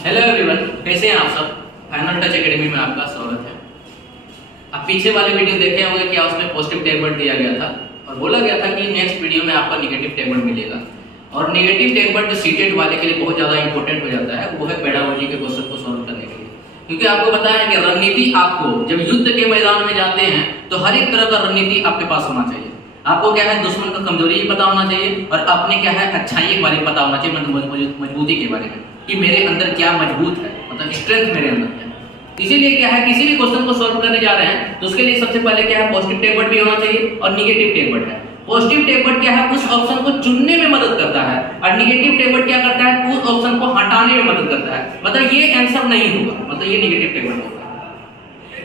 Hello everyone, कैसे हैं आप सब। फाइनल टच एकेडमी में आपका स्वागत है। आप पीछे वाले वीडियो देखे होंगे, क्या उसमें पॉजिटिव टैग वर्ड दिया गया था और बोला गया था कि नेक्स्ट वीडियो में आपका नेगेटिव टैग वर्ड मिलेगा। और नेगेटिव टैग वर्ड जो सीटेड वाले के लिए बहुत ज़्यादा इंपॉर्टेंट हो जाता है, वो है पेडागोजी के क्वेश्चन को सॉल्व करने के लिए। क्योंकि आपको पता है कि रणनीति, आपको जब युद्ध के मैदान में जाते हैं तो हर एक तरह का रणनीति आपके पास होना चाहिए। आपको क्या है, दुश्मन का कमजोरी भी पता होना चाहिए और अपने क्या है अच्छाई के बारे में पता होना चाहिए, मतलब मजबूती के बारे में कि मेरे अंदर क्या मजबूत है, मतलब स्ट्रेंथ मेरे अंदर है। इसीलिए क्या है, किसी भी क्वेश्चन को सॉल्व करने जा रहे हैं तो उसके लिए सबसे पहले क्या है, पॉजिटिव टैग वर्ड भी होना चाहिए और निगेटिव टैग वर्ड है। पॉजिटिव टैग वर्ड क्या है, उस ऑप्शन को चुनने में मदद करता है और निगेटिव टैग वर्ड क्या करता है, उस ऑप्शन को हटाने में मदद करता है। मतलब ये आंसर नहीं होगा, मतलब ये निगेटिव टैग वर्ड होगा।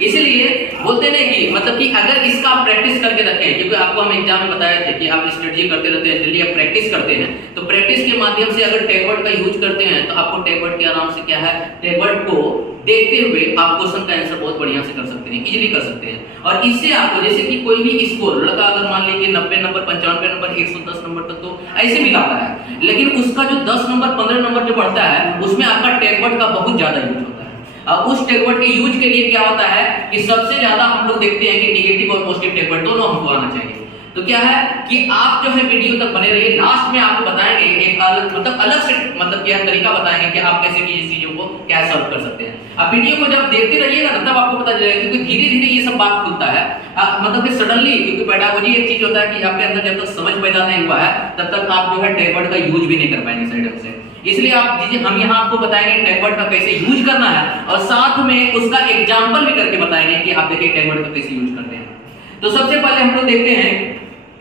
इसीलिए बोलते नहीं कि मतलब कि अगर इसका आप प्रैक्टिस करके रखें, क्योंकि आपको हम एग्जाम में बताए थे कि आप स्ट्रेटजी करते रहते हैं, डेली आप प्रैक्टिस करते हैं, तो प्रैक्टिस के माध्यम से अगर टैग वर्ड का यूज करते हैं तो आपको टैग वर्ड के आराम से क्या है, टैग वर्ड को देखते हुए आप क्वेश्चन का आंसर बहुत बढ़िया से कर सकते हैं, इजीली कर सकते हैं। और इससे आपको जैसे कि कोई भी स्कोर लड़का अगर मान लीजिए 90 नंबर, 95 नंबर, 110 नंबर तक तो ऐसे भी लाता है, लेकिन उसका जो 10 नंबर 15 नंबर जो बढ़ता है उसमें आपका टैग वर्ड का बहुत ज्यादा यूज होता है। अब उस टैग वर्ड के यूज के लिए क्या होता है कि सबसे ज्यादा हम लोग देखते हैं कि निगेटिव और पॉजिटिव टैग वर्ड दोनों हमको आना चाहिए। तो क्या है कि आप जो है वीडियो तक बने रहिए, लास्ट में आपको बताएंगे एक अलग से मतलब क्या तरीका बताएंगे कि आप कैसे की चीजों को क्या सॉल्व कर सकते हैं। अब वीडियो को जब देखते रहिएगा ना तब आपको पता चलेगा, क्योंकि धीरे धीरे ये सब बात खुलता है। मतलब कि सडनली, क्योंकि पेडागोजी एक चीज होता है कि आपके अंदर जब तक समझ पैदा नहीं हुआ है तब तक आप जो है टैग वर्ड का यूज भी नहीं कर पाएंगे सही ढंग से। इसलिए हम यहाँ आपको बताएंगे टैग वर्ड का कैसे यूज करना है और साथ में उसका एग्जाम्पल भी करके बताएंगे कि आप देखिए टैग वर्ड का कैसे यूज करते हैं। तो सबसे पहले हम लोग देखते हैं,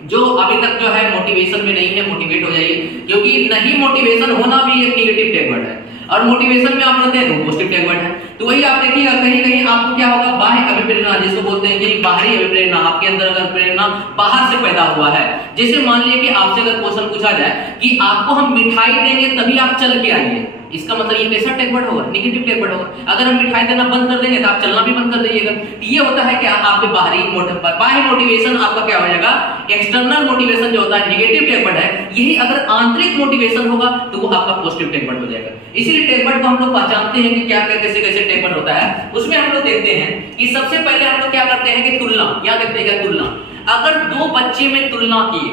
जो अभी तक जो है मोटिवेशन में नहीं है, मोटिवेट हो जाइए, क्योंकि नहीं मोटिवेशन होना भी एक नेगेटिव टैग वर्ड है और मोटिवेशन में आप रहते हैं तो पॉजिटिव टैग वर्ड है। तो वही आप देखिएगा, कहीं कहीं आपको क्या होगा, बाह्य अभिप्रेरणा जिसको बोलते हैं कि बाहरी अभिप्रेरणा, आपके अंदर अगर प्रेरणा बाहर से पैदा हुआ है। जैसे मान लीजिए कि आपसे अगर क्वेश्चन पूछा जाए कि आपको हम मिठाई देंगे तभी आप चल के आइए, इसका मतलब ये कैसा टैग वर्ड होगा, नेगेटिव टैग वर्ड होगा। अगर हम मिठाई देना बंद कर देंगे तो आप चलना भी बंद कर दीजिएगा। ये होता है क्या, आपके बाह्य मोटिवेशन आपका क्या हो जाएगा, एक्सटर्नल मोटिवेशन जो होता है नेगेटिव टैग वर्ड है। यही अगर आंतरिक मोटिवेशन होगा तो वो आपका पॉजिटिव टैग वर्ड हो जाएगा। इसीलिए टैग वर्ड को हम लोग पहचानते हैं कि क्या क्या कैसे कैसे टैग वर्ड होता है। उसमें हम लोग देखते हैं कि सबसे पहले हम लोग क्या करते हैं कि तुलना, या देखते हैं क्या तुलना। अगर दो बच्चे में तुलना किए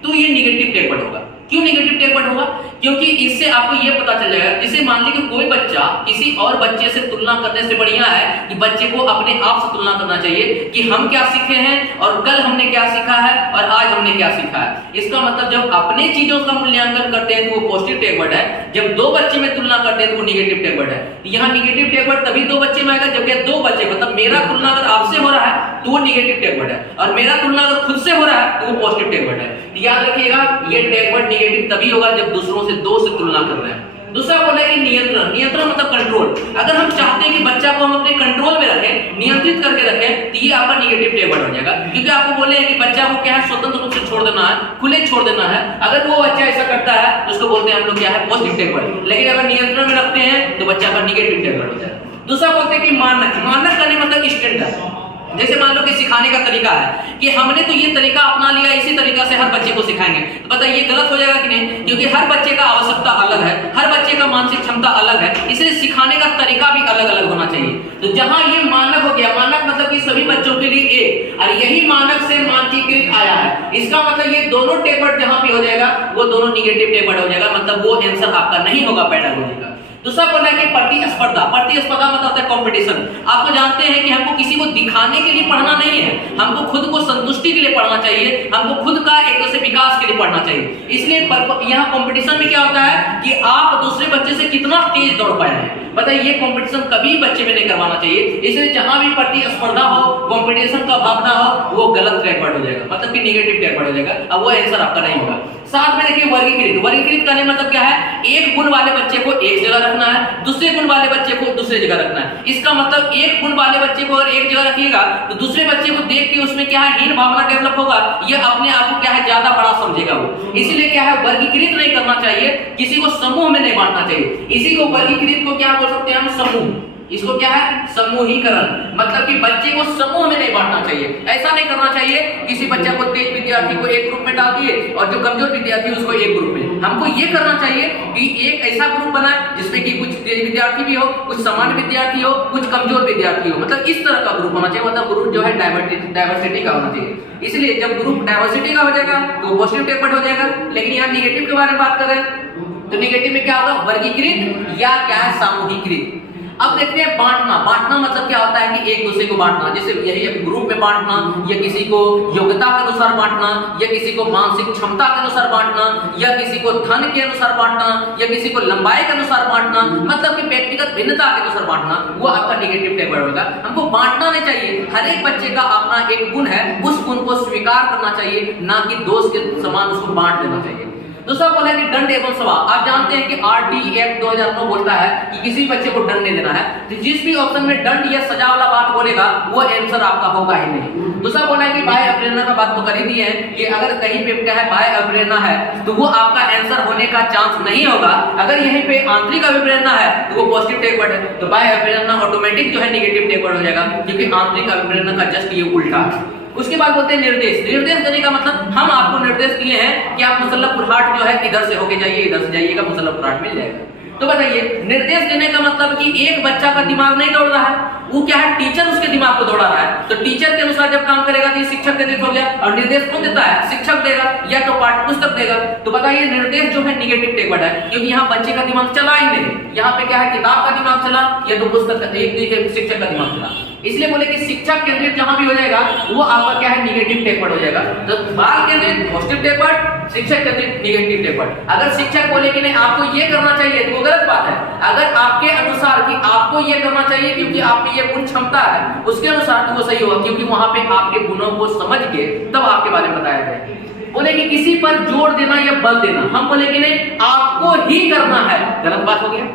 तो ये नेगेटिव टैग वर्ड होगा। क्यों नेगेटिव टैग वर्ड होगा, क्योंकि इससे आपको ये पता चल जाएगा, जैसे मान लीजिए कोई बच्चा किसी और बच्चे से तुलना करने से बढ़िया है कि बच्चे को अपने आप से तुलना करना चाहिए कि हम क्या सीखे हैं और कल हमने क्या सीखा है और आज हमने क्या सीखा है। इसका मतलब जब अपने चीजों का मूल्यांकन करते हैं तो वो पॉजिटिव टैग वर्ड है, जब दो बच्चे में तुलना करते हैं तो वो नेगेटिव टैग वर्ड है। यहाँ नेगेटिव टैग वर्ड तभी दो बच्चे में आएगा जब दो बच्चे, मतलब मेरा तुलना अगर आपसे हो रहा है तो वो नेगेटिव टैग वर्ड है और मेरा तुलना अगर खुद से हो रहा है तो वो पॉजिटिव टैग वर्ड है। याद रखिएगा, ये टैग वर्ड नेगेटिव तभी होगा जब दूसरों से दो से तुलना कर रहे हैं। दूसरा बोला है कि नियंत्रण, नियंत्रण मतलब कंट्रोल। अगर हम चाहते हैं कि बच्चा को हम अपने कंट्रोल में रखें, नियंत्रित करके रखें, तो ये आपका नेगेटिव टैग वर्ड हो जाएगा। क्योंकि आपको बोले हैं कि बच्चा को क्या है, स्वतंत्र रूप से छोड़ देना है, खुले छोड़ देना है। अगर वो बच्चा ऐसा करता है तो उसको बोलते हैं हम लोग क्या है, पॉजिटिव टैग वर्ड। लेकिन अगर नियंत्रण में रखते हैं तो बच्चा का नेगेटिव टैग वर्ड हो जाएगा। दूसरा बोलते हैं कि मानक, मानक करने मतलब स्टैंडर्ड। जैसे मान लो कि सिखाने का तरीका है कि हमने तो ये तरीका अपना लिया, इसी तरीका से हर बच्चे को सिखाएंगे, तो पता ये गलत हो जाएगा कि नहीं, क्योंकि हर बच्चे का आवश्यकता अलग है, हर बच्चे का मानसिक क्षमता अलग है, इसलिए सिखाने का तरीका भी अलग अलग होना चाहिए। तो जहां ये मानक हो गया, मानक मतलब कि सभी बच्चों के लिए एक, और यही मानक से मानकीकृत आया है, इसका मतलब ये दोनों टैग वर्ड जहां पे हो जाएगा वो दोनों नेगेटिव टैग वर्ड हो जाएगा, मतलब वो आंसर आपका नहीं होगा पेडागोजी का। दूसरा बोला है कि प्रतिस्पर्धा, प्रतिस्पर्धा मतलब होता है कंपटीशन। आपको जानते हैं कि हमको किसी को दिखाने के लिए पढ़ना नहीं है, हमको खुद को संतुष्टि के लिए पढ़ना चाहिए, हमको खुद का एक दूसरे विकास के लिए पढ़ना चाहिए। इसलिए यहाँ कंपटीशन में क्या होता है कि आप दूसरे बच्चे से कितना तेज दौड़ पाए हैं, बताइए, ये कंपटीशन कभी बच्चे में नहीं करवाना चाहिए। इसलिए जहां भी प्रतिस्पर्धा हो, कंपटीशन का भावना हो, वो गलत टैग वर्ड हो जाएगा, मतलब कि नेगेटिव टैग वर्ड हो जाएगा। अब वो आंसर आपका नहीं होगा। साथ में देखिए वर्गीकृत, वर्गीकृत करने मतलब क्या है, एक गुण वाले बच्चे को एक जगह रखना है, दूसरे गुण वाले बच्चे को दूसरी जगह रखना है। इसका मतलब एक गुण वाले बच्चे को अगर एक जगह रखिएगा तो दूसरे बच्चे को देख के उसमें क्या है, हीन भावना डेवलप होगा, ये अपने आप को क्या है ज्यादा बड़ा समझेगा वो। इसीलिए क्या है, वर्गीकृत नहीं करना चाहिए, किसी को समूह में नहीं बांटना चाहिए। इसी को वर्गीकृत को क्या बोल सकते हैं हम, समूह। इसको क्या है, समूहीकरण, मतलब कि बच्चे को समूह में नहीं बांटना चाहिए। ऐसा नहीं करना चाहिए किसी बच्चे को, तेज विद्यार्थी को एक ग्रुप में डाल दिए और जो कमजोर विद्यार्थी उसको एक ग्रुप में। हमको ये करना चाहिए कि एक ऐसा ग्रुप बनाए जिसमें कि कुछ तेज विद्यार्थी भी हो, कुछ सामान्य विद्यार्थी हो, कुछ कमजोर विद्यार्थी हो, मतलब इस तरह का ग्रुप होना चाहिए। मतलब ग्रुप जो है डाइवर्सिटी का होना चाहिए। इसलिए जब ग्रुप डाइवर्सिटी का हो जाएगा तो पॉजिटिव टेक्स्ट हो जाएगा। लेकिन यहाँ निगेटिव के बारे में बात कर रहे हैं तो निगेटिव में क्या होगा, वर्गीकृत या क्या है, सामूहिकृत। अब देखते हैं बांटना। बांटना मतलब क्या होता है कि एक दूसरे को बांटना, जैसे यही ग्रुप में बांटना, या किसी को योग्यता के अनुसार बांटना, या किसी को मानसिक क्षमता के अनुसार बांटना, या किसी को धन के अनुसार बांटना, या किसी को लंबाई के अनुसार बांटना, मतलब कि व्यक्तिगत भिन्नता के अनुसार बांटना, वो आपका निगेटिव टेक्स्ट होगा। हमको बांटना नहीं चाहिए। हर एक बच्चे का अपना एक गुण है, उस गुण को स्वीकार करना चाहिए, ना कि दोस्त के समान उसको बांट देना चाहिए। दूसरा बोला कि दंड एवं सभा। आप जानते हैं कि आरटी एक्ट 2009 बोलता है कि किसी बच्चे को दंड नहीं देना है, तो जिस भी ऑप्शन में दंड या सजा वाला बात बोलेगा वो आंसर आपका होगा ही नहीं। दूसरा बोला है कि बाह्य अप्रेरणा का बात तो कर ही दी है कि अगर कहीं पे क्या है बाह्य अप्रेरणा है तो वो आपका आंसर होने का चांस नहीं होगा। अगर यहीं पे आंतरिक अभिप्रेरणा है तो वो पॉजिटिव टेक वर्ड है, तो बाह्य अप्रेरणा ऑटोमेटिक जो है निगेटिव टेक वर्ड हो जाएगा, क्योंकि आंतरिक अभिप्रेरणा का जस्ट ये उल्टा है। उसके बाद बोलते हैं निर्देश। निर्देश देने का मतलब हम आपको निर्देश दिए हैं कि आप मुसल्लफपुर हाट जो है इधर से होके जाइए, इधर से जाइएगा, मुसल्लफपुर हाट मिल जाएगा। तो बताइए निर्देश देने का मतलब कि एक बच्चा का दिमाग नहीं दौड़ रहा है, वो क्या है टीचर उसके दिमाग को दौड़ा रहा है। तो टीचर के अनुसार जब काम करेगा तो ये शिक्षक के निर्देश हो गया, और निर्देश कौन देता है, शिक्षक देगा या तो पाठ्य पुस्तक देगा। तो बताइए निर्देश जो है निगेटिव टेक वर्ड है, क्योंकि यहाँ बच्चे का दिमाग चला ही नहीं, यहाँ पे क्या है किताब का दिमाग चला या तो पुस्तक का, एक शिक्षक का दिमाग चला। इसलिए बोले कि शिक्षक केंद्रित जहां भी हो जाएगा वो आपका क्या है निगेटिव टेक वर्ड हो जाएगा। तो बाल केंद्रित पॉजिटिव टेक वर्ड, शिक्षक केंद्रित निगेटिव टेक वर्ड। अगर शिक्षक बोले कि नहीं आपको ये करना चाहिए तो वो गलत बात है। अगर आपके अनुसार कि आपको ये करना चाहिए क्योंकि आप में ये गुण क्षमता है, उसके अनुसार तो वो सही होगा, क्योंकि वहां पे आपके गुणों को समझ के तब आपके बारे में बताया गया। बोले कि किसी पर जोर देना या बल देना, हम बोले कि नहीं आपको ही करना है, गलत बात हो गया।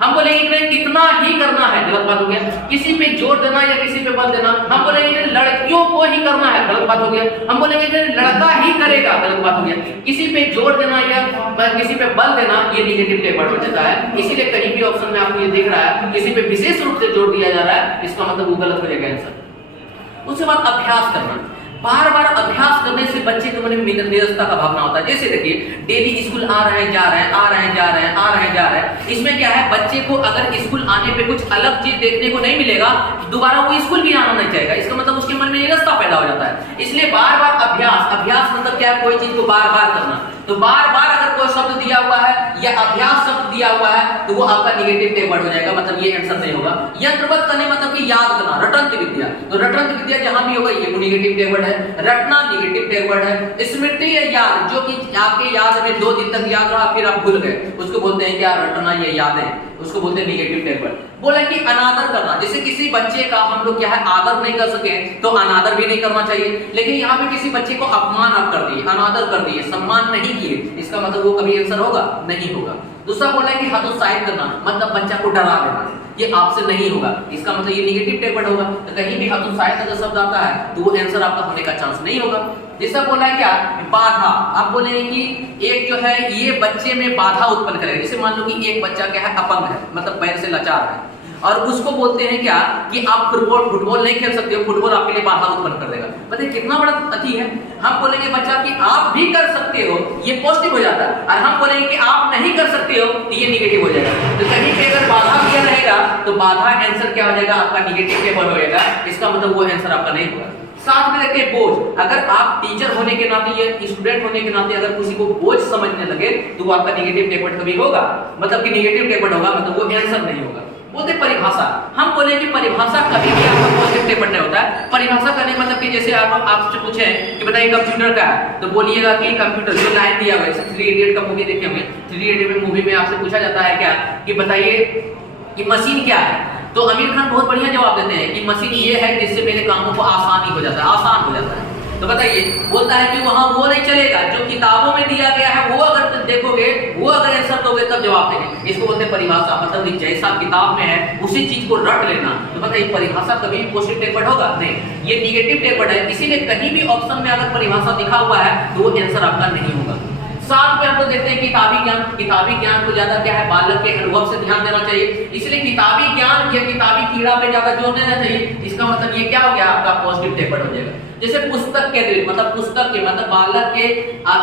हम बोलेंगे कि नहीं इतना ही करना है, गलत बात हो गया। किसी पे जोर देना या किसी पे बल देना, हम बोलेंगे कि लड़कियों को ही करना है, गलत बात हो गया। हम बोलेंगे कि लड़का ही करेगा, गलत बात हो गया। किसी पे जोर देना या किसी पे बल देना ये निगेटिव टेक वर्ड हो जाता है। इसीलिए कहीं भी ऑप्शन में आपको ये दिख रहा है किसी पे विशेष रूप से जोर दिया जा रहा है, इसका मतलब वो गलत हो जाएगा आंसर। उसके बाद अभ्यास करना। बार बार अभ्यास करने से बच्चे के मन में निरंतरता का भावना होता है। जैसे देखिए डेली स्कूल आ रहे हैं जा रहे हैं, आ रहे हैं जा रहे हैं, आ रहे हैं जा रहे हैं। इसमें क्या है बच्चे को अगर स्कूल आने पे कुछ अलग चीज देखने को नहीं मिलेगा दोबारा वो स्कूल भी आना नहीं चाहेगा। इसका मतलब उसके मन में निरंतरता पैदा हो जाता है। इसलिए बार बार अभ्यास, अभ्यास मतलब क्या है कोई चीज को बार बार करना। तो बार बार अगर कोई शब्द दिया हुआ है या अभ्यास शब्द दिया हुआ है तो वो आपका निगेटिव टेक वर्ड हो जाएगा, मतलब ये आंसर नहीं होगा। यंत्रवत करने मतलब कि याद करना, रटंत विद्या। तो रटंत विद्या जहां भी होगा ये निगेटिव टेक वर्ड है। रटना निगेटिव टेक वर्ड है। स्मृति या याद, जो कि आपके याद में 2 दिन तक याद रहा फिर आप भूल गए, उसको बोलते हैं क्या, रटना या यादें, उसको बोलते हैं निगेटिव टेक वर्ड। बोला कि अनादर करना, जैसे किसी बच्चे का हम लोग क्या है आदर नहीं कर सके तो अनादर भी नहीं करना चाहिए। लेकिन यहाँ पे किसी बच्चे को अपमान आप कर दिए, अनादर कर दिए, सम्मान नहीं किए, इसका मतलब वो कभी आंसर होगा नहीं होगा। दूसरा बोला है कि हतोत्साहित करना, मतलब बच्चा को डरा देना, ये आपसे नहीं होगा, इसका मतलब ये निगेटिव टेक वर्ड होगा। तो कहीं भी हतोत्साहित अगर शब्द आता है तो वो आंसर आपका होने का चांस नहीं होगा। जैसा बोला है क्या, बाधा। आप बोलेंगे कि एक जो है ये बच्चे में बाधा उत्पन्न करेगा। जैसे मान लो कि एक बच्चा क्या है अपंग है, मतलब पैर से लाचार है, और उसको बोलते हैं क्या कि आप फुटबॉल नहीं खेल सकते हो, फुटबॉल आपके लिए बाधा उत्पन्न कर देगा। बताइए कितना बड़ा अति है। हम बोलेंगे बच्चा कि आप भी कर सकते हो, ये पॉजिटिव हो जाता है, और हम बोलेंगे कि आप नहीं कर सकते हो तो ये निगेटिव हो जाएगा। तो कहीं पे अगर बाधा दिया रहेगा तो बाधा आंसर क्या हो जाएगा आपका निगेटिव टेक वर्ड हो जाएगा, इसका मतलब वो आंसर आपका नहीं होगा। साथ में देखते हैं बोझ। अगर आप टीचर होने के नाते या स्टूडेंट होने के नाते अगर किसी को बोझ समझने लगे तो वो आपका निगेटिव टेक वर्ड कभी होगा, मतलब कि निगेटिव टेक वर्ड होगा, मतलब वो आंसर नहीं होगा। बोलते परिभाषा। हम बोले कि परिभाषा कभी भी आपका पॉजिटिव टेक वर्ड नहीं होता है। परिभाषा करने मतलब कि जैसे आप आपसे पूछे कि बताइए कंप्यूटर का है तो बोलिएगा कि कंप्यूटर, जो लाइन दिया हुआ है, 3 इडियट का मूवी देखे होंगे, 3 इडियट में मूवी में आपसे पूछा जाता है क्या कि बताइए कि मशीन क्या है, तो आमिर खान बहुत बढ़िया जवाब देते हैं कि मशीन ये है जिससे मेरे कामों को आसानी हो जाता है, आसान हो जाता है। तो बताइए बोलता है कि वहां वो नहीं चलेगा जो किताबों में दिया गया है, वो अगर देखोगे, वो अगर आंसर दोगे तब जवाब देंगे। इसको बोलते हैं परिभाषा, मतलब कि जैसा किताब में है उसी चीज को रट लेना। तो बताइए परिभाषा कभी पॉजिटिव टेक वर्ड होगा नहीं, ये निगेटिव टेक वर्ड है। इसीलिए कहीं भी ऑप्शन में अगर परिभाषा दिखा हुआ है तो वो आंसर आपका नहीं होगा। साथ में हम लोग देखते हैं किताबी ज्ञान। किताबी ज्ञान को ज्यादा क्या है बालक के अनुभव से ध्यान देना चाहिए, इसलिए किताबी ज्ञान या किताबी कीड़ा पे ज्यादा जोर देना चाहिए। इसका मतलब ये क्या हो गया आपका पॉजिटिव टेक वर्ड हो जाएगा। जैसे पुस्तक केंद्रित, मतलब पुस्तक के मतलब बालक के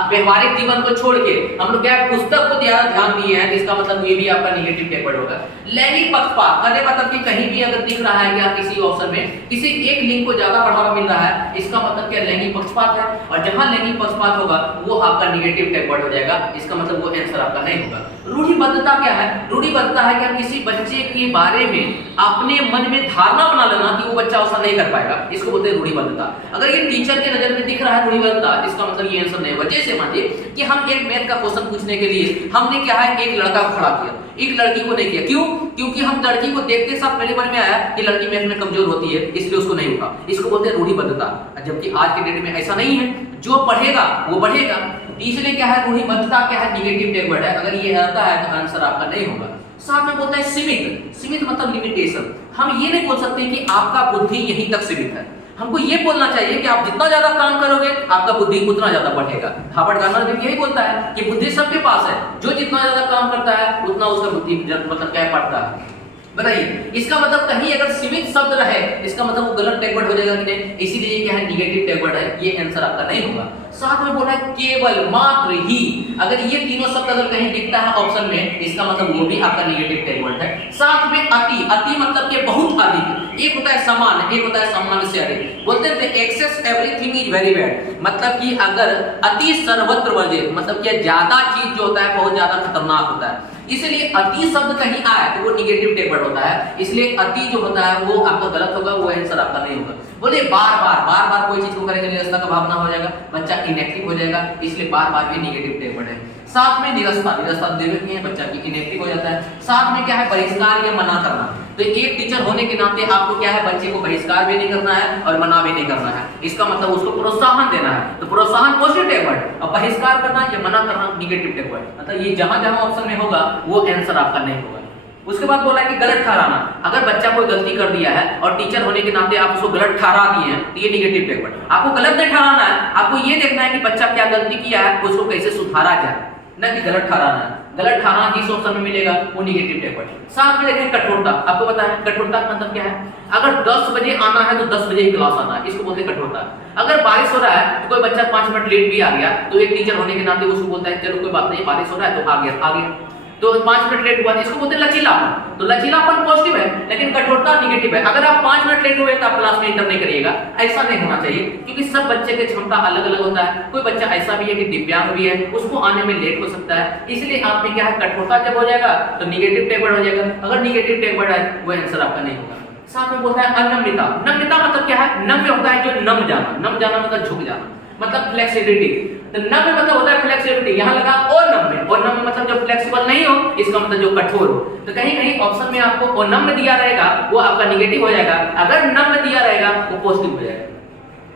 व्यवहारिक जीवन को छोड़ के हम लोग क्या है पुस्तक को ज्यादा ध्यान दिए हैं, इसका मतलब ये भी आपका नेगेटिव टैगवर्ड होगा। लैंगिक पक्षपात, कहने मतलब कि कहीं भी अगर दिख रहा है कि आप किसी ऑप्शन में किसी एक लिंग को ज्यादा बढ़ावा मिल रहा है, इसका मतलब क्या लैंगिक पक्षपात है, और जहां लैंगिक पक्षपात होगा वो आपका नेगेटिव टैगवर्ड हो जाएगा, इसका मतलब वो आंसर आपका नहीं होगा। रूढ़िबद्धता क्या है? रूढ़िबद्धता है कि हम किसी बच्चे के बारे में अपने मन में धारणा बना लेना कि वो बच्चा ऐसा नहीं कर पाएगा, इसको बोलते हैं रूढ़िबद्धता। अगर ये टीचर के नजर में दिख रहा है रूढ़िबद्धता, इसका मतलब ये आंसर नहीं होगा। जैसे मानिए कि हम एक मैथ का क्वेश्चन पूछने के लिए हमने क्या है एक लड़का को खड़ा किया, एक लड़की को नहीं किया। क्यों? क्योंकि हम लड़की को देखते साथ मेरे मन में आया कि लड़की मैथ में कमजोर होती है, इसलिए उसको नहीं उठा, इसको बोलते हैं रूढ़िबद्धता। जबकि आज के डेट में ऐसा नहीं है, जो पढ़ेगा वो बढ़ेगा, इसलिए क्या है रूढ़िबद्धता क्या है नेगेटिव टैगवर्ड है। अगर ये आता है तो आंसर आपका नहीं होगा। साथ में बोलता है सीमित, सीमित मतलब लिमिटेशन। हम ये नहीं बोल सकते कि आपका बुद्धि यहीं तक सीमित है, हमको ये बोलना चाहिए कि आप जितना ज्यादा काम करोगे आपका बुद्धि उतना ज्यादा बढ़ेगा। हार्वर्ड गार्डनर भी यही बोलता है कि बुद्धि सबके पास है, जो जितना ज्यादा काम करता है उतना उसका बुद्धि मतलब क्या बढ़ता है। बताइए इसका मतलब कहीं अगर सीमित शब्द रहे इसका मतलब वो गलत टैगवर्ड हो जाएगा कि नहीं, इसीलिए क्या है नेगेटिव टैगवर्ड है, ये आंसर आपका नहीं होगा। साथ में बोला है केवल, मात्र, ही, अगर ये तीनों शब्द अगर कहीं दिखता है ऑप्शन में इसका मतलब वो भी आपका नेगेटिव टैगवर्ड है। साथ में अति, अति मतलब के बहुत अधिक, एक होता है समान, एक होता है सामान्य से अधिक। बोलते हैं excess everything is very bad, मतलब कि अगर अति सर्वत्र वर्जित, मतलब कि ज्यादा चीज जो होता है बहुत ज्यादा खतरनाक होता है, इसलिए अति शब्द कहीं आए तो वो नेगेटिव टैगवर्ड होता है, इसलिए अति जो होता है वो आपका गलत होगा, वो आंसर आपका नहीं होगा। बोले बार बार कोई चीज को करेंगे निरस्ता का भावना हो जाएगा, बच्चा इनएक्टिव हो जाएगा, इसलिए बार बार भी नेगेटिव टैगवर्ड है। साथ में निरस्ता, निरस्ता देवे है बच्चा की इनएक्टिव हो जाता है। साथ में क्या है बहिष्कार या मना करना, तो एक टीचर होने के नाते आपको क्या है बच्चे को बहिष्कार भी नहीं करना है और मना भी नहीं करना है, इसका मतलब उसको प्रोत्साहन देना है, तो प्रोत्साहन पॉजिटिव टैगवर्ड, और बहिष्कार करना या मना करना नेगेटिव टैगवर्ड, मतलब ये जहां जहां ऑप्शन में होगा वो आंसर आपका नहीं होगा। उसके बाद बोला है कि गलत ठहराना, अगर बच्चा कोई गलती कर दिया है और टीचर होने के नाते आप उसको गलत ठहरा दिए हैं तो ये नेगेटिव टैगवर्ड। आपको गलत नहीं ठहराना है, आपको ये देखना है कि बच्चा क्या गलती किया है उसको कैसे सुधारा जाए, न कि गलत ठहराना है। गलत ठहराना जिस ऑप्शन में मिलेगा वो नेगेटिव टैगवर्ड। साथ में देखें कठोरता, आपको पता है कठोरता का मतलब क्या है? अगर 10 बजे आना है तो 10 बजे ही क्लास आना है, इसको बोलते हैं कठोरता। अगर बारिश हो रहा है तो कोई बच्चा 5 मिनट लेट भी आ गया तो एक टीचर होने के नाते उसको बोलता है चलो कोई बात नहीं बारिश हो रहा है तो आ गया, तो 5 मिनट लेट हुआ, इसको बोलते हैं लचीलापन। तो लचीलापन पॉजिटिव है लेकिन कठोरता नेगेटिव है। अगर आप 5 मिनट लेट हुए तो आप क्लास में इंटर नहीं करिएगा, ऐसा नहीं होना चाहिए, क्योंकि सब बच्चे की क्षमता अलग अलग होता है। कोई बच्चा ऐसा भी है कि दिव्यांग भी है, उसको आने में लेट हो सकता है, इसलिए आप में क्या है कठोरता जब हो जाएगा तो नेगेटिव टैगवर्ड हो जाएगा। अगर नेगेटिव टैगवर्ड है वो आंसर आपका नहीं होगा। साथ में बोलता है अनम्यता, नम्यता मतलब क्या है? नम्य होता है जो नम जाना, नम जाना मतलब झुक जाना, मतलब फ्लेक्सिबिलिटी। तो नम्य मतलब होता है फ्लेक्सिबिलिटी, यहाँ लगा और नम्य, और नम्य मतलब जो फ्लेक्सिबल नहीं हो, इसका मतलब जो कठोर हो। तो कहीं कहीं ऑप्शन में आपको और नम्य दिया रहेगा वो आपका नेगेटिव हो जाएगा, अगर नम्य दिया रहेगा वो पॉजिटिव हो जाएगा।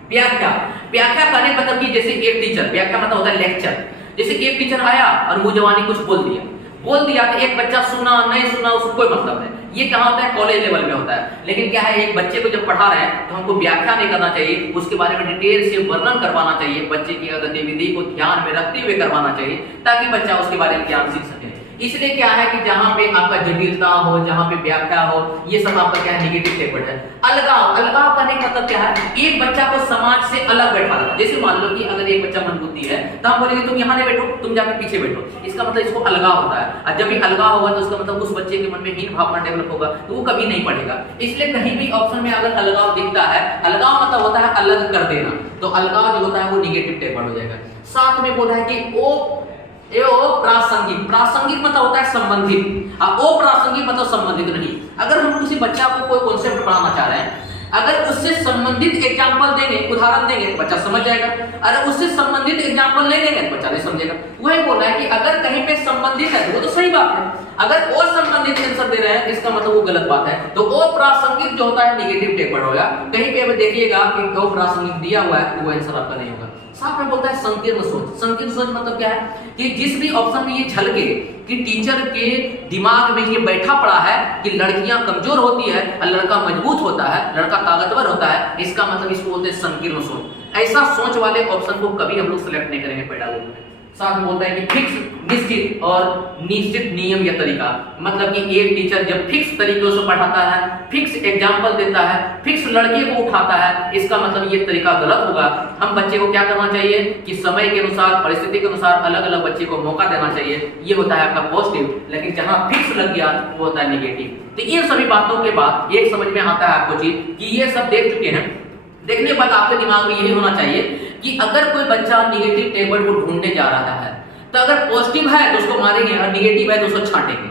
व्याख्या, व्याख्या करने मतलब कि जैसे एक टीचर, व्याख्या मतलब होता है लेक्चर, जैसे एक टीचर आया और मुंह जवानी कुछ बोल दिया तो एक बच्चा सुना नहीं सुना उसको कोई मतलब नहीं। ये कहाँ होता है? कॉलेज लेवल में होता है। लेकिन क्या है एक बच्चे को जब पढ़ा रहे हैं तो हमको व्याख्या नहीं करना चाहिए, उसके बारे में डिटेल से वर्णन करवाना चाहिए, बच्चे की गतिविधि को ध्यान में रखते हुए करवाना चाहिए ताकि बच्चा उसके बारे में ज्ञान सीख सके। इसलिए क्या है कि जहां पे आपका जटिलता हो, जहां पे व्याख्या हो, ये सब आपका क्या है नेगेटिव टैगवर्ड है। अलगाव, अलगाव करने का मतलब क्या है? एक बच्चा को समाज से अलग बैठा देना। जैसे मान लो कि अगर एक बच्चा मंदबुद्धि है तो हम बोलेंगे तुम यहाँ नहीं बैठो, तुम जाके पीछे बैठो, इसका मतलब इसको अलगाव होता है। और जब भी अलगाव होगा तो उसका मतलब उस बच्चे के मन में हीन भावना डेवलप होगा तो वो कभी नहीं पढ़ेगा। इसलिए कहीं भी ऑप्शन में अगर अलगाव दिखता है, अलगाव मतलब होता है अलग कर देना, तो अलगाव जो होता है वो नेगेटिव टैगवर्ड हो जाएगा। साथ में बोला है कि प्रासंगिक, प्रासंगिक मतलब होता है संबंधित, अप्रासंगिक मतलब संबंधित नहीं। अगर हम किसी बच्चा को कोई कॉन्सेप्ट पढ़ाना चाह रहे हैं, अगर उससे संबंधित एग्जाम्पल देंगे, उदाहरण देंगे तो बच्चा समझ जाएगा, अगर उससे संबंधित एग्जाम्पल नहीं देंगे तो बच्चा नहीं समझेगा। वही बोल रहा है कि अगर कहीं पे संबंधित है वो तो सही बात है, अगर असंबंधित आंसर दे रहे हैं इसका मतलब वो गलत बात है। तो अप्रासंगिक जो होता है नेगेटिव टैगवर्ड होगा। कहीं पे देखिएगा कि अप्रासंगिक दिया हुआ है तो वो आंसर आपका नहीं होगा। साथ में बोलता है संकीर्ण सोच, संकीर्ण सोच मतलब क्या है कि जिस भी ऑप्शन में ये झलके कि टीचर के दिमाग में ये बैठा पड़ा है कि लड़कियां कमजोर होती है और लड़का मजबूत होता है, लड़का ताकतवर होता है, इसका मतलब इसको बोलते हैं संकीर्ण सोच। ऐसा सोच वाले ऑप्शन को कभी हम लोग सिलेक्ट नहीं करेंगे पेडागोजी में। साथ में बोलता है कि फिक्स, निश्चित और निश्चित नियम या तरीका, मतलब कि एक टीचर जब फिक्स तरीकों से पढ़ाता है, फिक्स एग्जाम्पल देता है, फिक्स लड़के को उठाता है, इसका मतलब ये तरीका गलत होगा। हम बच्चे को क्या करना चाहिए कि समय के अनुसार, परिस्थिति के अनुसार अलग अलग बच्चे को मौका देना चाहिए, ये होता है आपका पॉजिटिव। लेकिन जहां फिक्स लग गया वो होता है नेगेटिव। तो इन सभी बातों के बाद एक समझ में आता है आपको चीज कि ये सब देख चुके हैं, देखने के बाद आपके दिमाग में यही होना चाहिए कि अगर कोई बच्चा निगेटिव टेबल को ढूंढने जा रहा है तो अगर पॉजिटिव है तो उसको मारेंगे और निगेटिव है तो उसको छांटेंगे।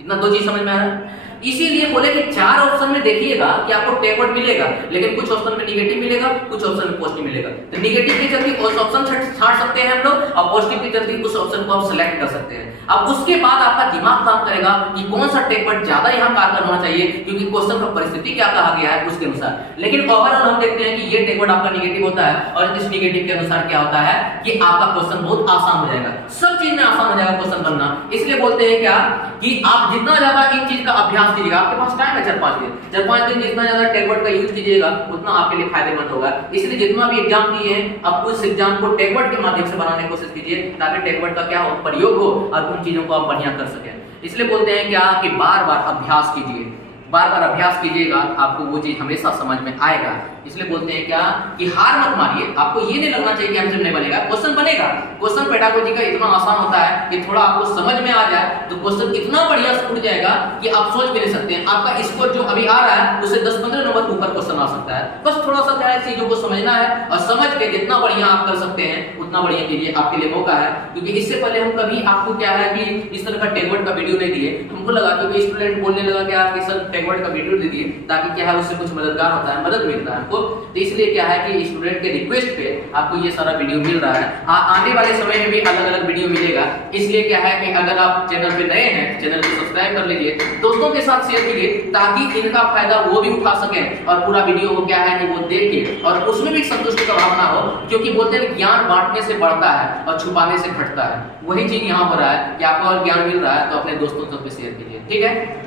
इतना दो चीज समझ में आ रहा है। इसीलिए बोले कि 4 ऑप्शन में देखिएगा कि आपको टेबल मिलेगा, लेकिन कुछ ऑप्शन में निगेटिव मिलेगा, कुछ ऑप्शन में पॉजिटिव मिलेगा। तो निगेटिव के चलते उस ऑप्शन छांट सकते हैं हम लोग और पॉजिटिव के चलते उस ऑप्शन को आप सिलेक्ट कर सकते हैं। अब उसके बाद आपका दिमाग काम करेगा कि कौन सा टेबल ज्यादा यहाँ कारगर होना चाहिए, क्योंकि क्वेश्चन का परिस्थिति क्या कहा गया है उसके अनुसार। लेकिन ओवरऑल हम देखते हैं कि ये टेबल आपका निगेटिव होता है और इस निगेटिव के अनुसार क्या होता है कि आपका क्वेश्चन बहुत आसान हो जाएगा, सब चीज में आसान हो जाएगा क्वेश्चन बनना। इसलिए बोलते हैं क्या कि आप जितना ज्यादा इन चीज का अभ्यास कीजिएगा, आपके पास टाइम है 4-5 दिन, 4-5 दिन जितना ज्यादा टेबल का यूज कीजिएगा उतना आपके लिए फायदेमंद होगा। इसलिए जितना भी एग्जाम दिए हैं आप उस एग्जाम को टेबल के माध्यम से बनाने की कोशिश कीजिए, ताकि टेबल का क्या हो, प्रयोग हो और उन चीजों को आप बढ़िया कर सकें। इसलिए बोलते हैं क्या कि बार बार अभ्यास कीजिए, बार बार अभ्यास कीजिएगा, आपको वो चीज हमेशा समझ में आएगा। इसलिए बोलते हैं क्या कि हार मत मारिए, आपको ये नहीं लगना चाहिए कि हमसे नहीं बनेगा, क्वेश्चन बनेगा। क्वेश्चन पेडागोजी का इतना आसान होता है कि थोड़ा आपको समझ में आ जाए तो क्वेश्चन इतना बढ़िया से उठ जाएगा कि आप सोच भी नहीं सकते हैं। आपका स्कोर जो अभी आ रहा है उससे 10-15 नंबर ऊपर क्वेश्चन आ सकता है। बस थोड़ा सा क्या है, चीजों को समझना है और समझ के जितना बढ़िया आप कर सकते हैं उतना बढ़िया कीजिए, आपके लिए मौका है। क्योंकि इससे पहले हम कभी आपको क्या है कि इस तरह का टेबल का वीडियो नहीं दिए, हमको लगा क्योंकि स्टूडेंट बोलने लगा क्या कि सर टेबल का वीडियो दे दिए ताकि क्या है उससे कुछ मददगार होता है, मदद मिलता है हमको। तो इसलिए क्या है कि स्टूडेंट के रिक्वेस्ट पे आपको ये सारा वीडियो मिल रहा है। आने वाले समय में भी अलग अलग वीडियो मिलेगा। इसलिए क्या है कि अगर आप चैनल पे नए हैं, चैनल को सब्सक्राइब कर लीजिए, दोस्तों के साथ शेयर कीजिए ताकि इनका फायदा वो भी उठा सकें और पूरा वीडियो को क्या है कि वो देखे और उसमें भी संतुष्टि का भावना हो। क्योंकि बोलते हैं ज्ञान बांटने से बढ़ता है और छुपाने से घटता है, वही चीज यहाँ हो रहा है कि आपको और ज्ञान मिल रहा है तो अपने दोस्तों तक शेयर कीजिए। ठीक है।